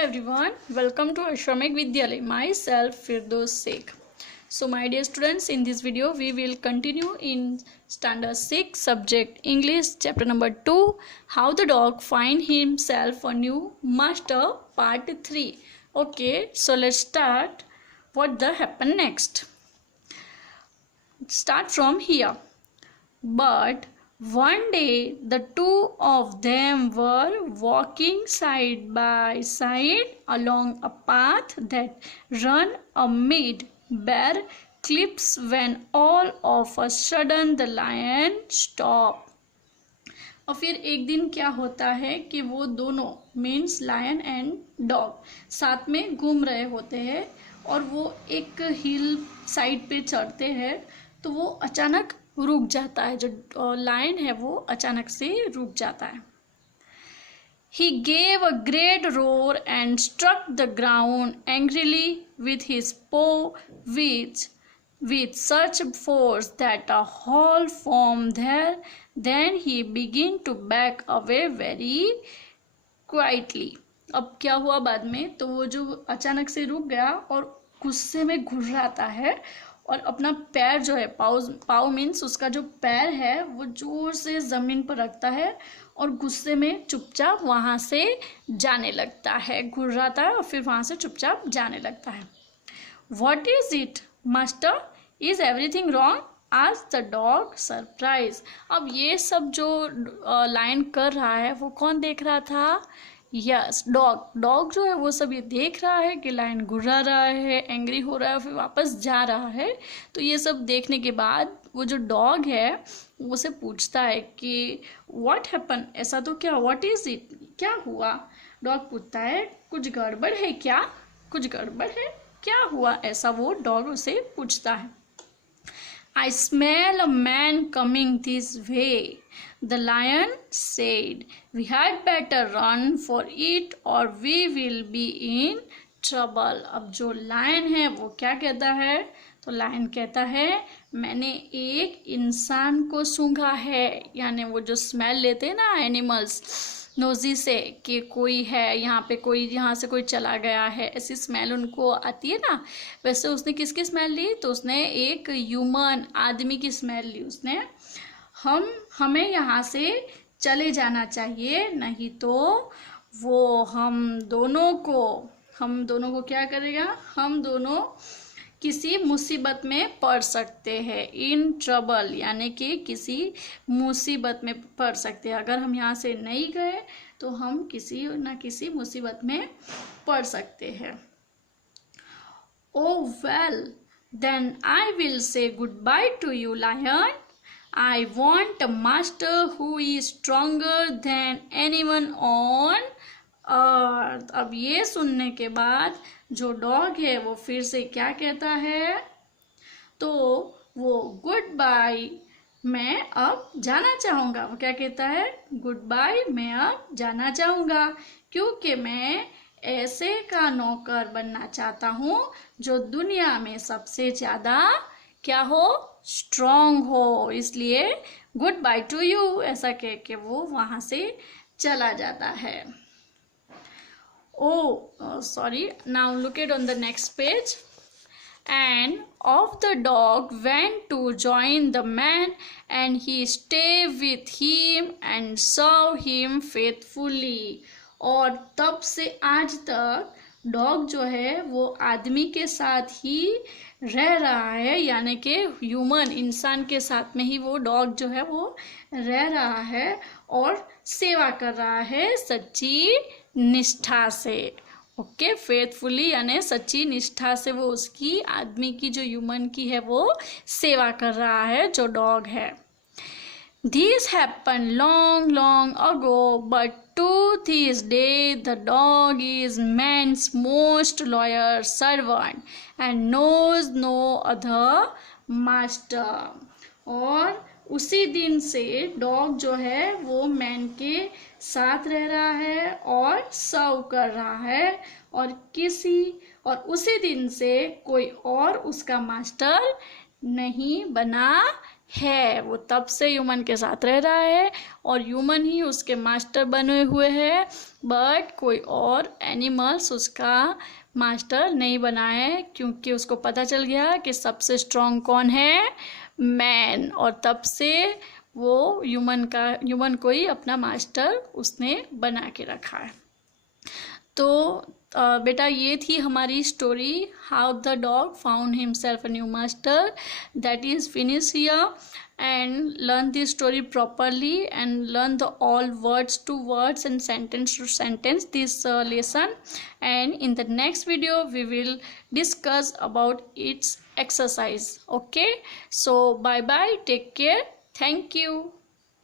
everyone, welcome to Ashramik Vidyalaya. Myself Firdos Sheikh. So my dear students, in this video we will continue in standard 6 subject English chapter number 2, how the dog find himself a new master, part 3. Okay, so let's start what the happen next. Start from here. But one day the two of them were walking side by side along a path that ran amid bare cliffs when all of a sudden the lion stopped. और फिर एक दिन क्या होता है कि वो दोनों मीन्स लायन एंड डॉग साथ में घूम रहे होते हैं और वो एक हिल साइड पे चढ़ते हैं तो वो अचानक रुक जाता है। जो लायन है वो अचानक से रुक जाता है। He gave a great roar and struck the ground angrily with his paw with such force that a hole formed there. Then he began to back away very quietly. अब क्या हुआ बाद में, तो वो जो अचानक से रुक गया और गुस्से में घुर्राता है और अपना पैर जो है पाव मीन्स उसका जो पैर है वो जोर से ज़मीन पर रखता है और गुस्से में चुपचाप वहाँ से जाने लगता है। घुर्राता है और फिर वहाँ से चुपचाप जाने लगता है। What is it, master? Is everything wrong? Asked the dog surprised. अब ये सब जो लायन कर रहा है वो कौन देख रहा था? यस, डॉग जो है वो सब ये देख रहा है कि लायन घुर्रा रहा है, एंग्री हो रहा है, फिर वापस जा रहा है। तो ये सब देखने के बाद वो जो डॉग है वो उसे पूछता है कि व्हाट हैपन, ऐसा तो क्या, व्हाट इज इट, क्या हुआ। डॉग पूछता है कुछ गड़बड़ है क्या, कुछ गड़बड़ है, क्या हुआ, ऐसा वो डॉग उसे पूछता है। I smell a man coming this way, the lion said. We had better run for it or we will be in trouble. अब जो लायन है वो क्या कहता है, तो लायन कहता है मैंने एक इंसान को सूंघा है, यानी वो जो स्मेल लेते हैं ना एनिमल्स नोजी से कि कोई है यहाँ पे, कोई यहाँ से कोई चला गया है, ऐसी स्मेल उनको आती है ना। वैसे उसने किसकी स्मेल ली, तो उसने एक ह्यूमन आदमी की स्मेल ली उसने। हमें यहाँ से चले जाना चाहिए, नहीं तो वो हम दोनों को क्या करेगा, हम दोनों किसी मुसीबत में पड़ सकते हैं। इन ट्रबल यानी कि किसी मुसीबत में पड़ सकते हैं। अगर हम यहाँ से नहीं गए तो हम किसी न किसी मुसीबत में पड़ सकते हैं। Oh well, then I will say goodbye to you, lion. I want a master who is stronger than anyone on earth. अब ये सुनने के बाद जो डॉग है वो फिर से क्या कहता है, तो वो गुड बाय, मैं अब जाना चाहूँगा। वो क्या कहता है, गुड बाय, मैं अब जाना चाहूँगा, क्योंकि मैं ऐसे का नौकर बनना चाहता हूँ जो दुनिया में सबसे ज़्यादा क्या हो, स्ट्रॉन्ग हो। इसलिए गुड बाय टू यू ऐसा कह के वो वहाँ से चला जाता है। Sorry, now look at on the next page. And off the dog went to join the man and he stayed with him and served him faithfully. और तब से आज तक डॉग जो है वो आदमी के साथ ही रह रहा है, यानी कि ह्यूमन इंसान के साथ में ही वो डॉग जो है वो रह रहा है और सेवा कर रहा है सच्ची निष्ठा से। ओके, फेथफुली यानी सच्ची निष्ठा से वो उसकी आदमी की जो ह्यूमन की है वो सेवा कर रहा है जो डॉग है। This happened long ago, but to this day the dog is man's most loyal servant and knows no other master. और उसी दिन से डॉग जो है वो मैन के साथ रह रहा है और सर्व कर रहा है और उसी दिन से कोई और उसका मास्टर नहीं बना है। वो तब से ह्यूमन के साथ रह रहा है और ह्यूमन ही उसके मास्टर बने हुए हैं, बट कोई और एनिमल्स उसका मास्टर नहीं बना है, क्योंकि उसको पता चल गया कि सबसे स्ट्रांग कौन है, मैन। और तब से वो ह्यूमन को ही अपना मास्टर उसने बना के रखा है। तो बेटा ये थी हमारी story, how the dog found himself a new master. That is finish here, and learn the story properly and learn the all words to words and sentence to sentence this lesson. And in the next video we will discuss about its exercise. Okay, so bye bye, take care, thank you.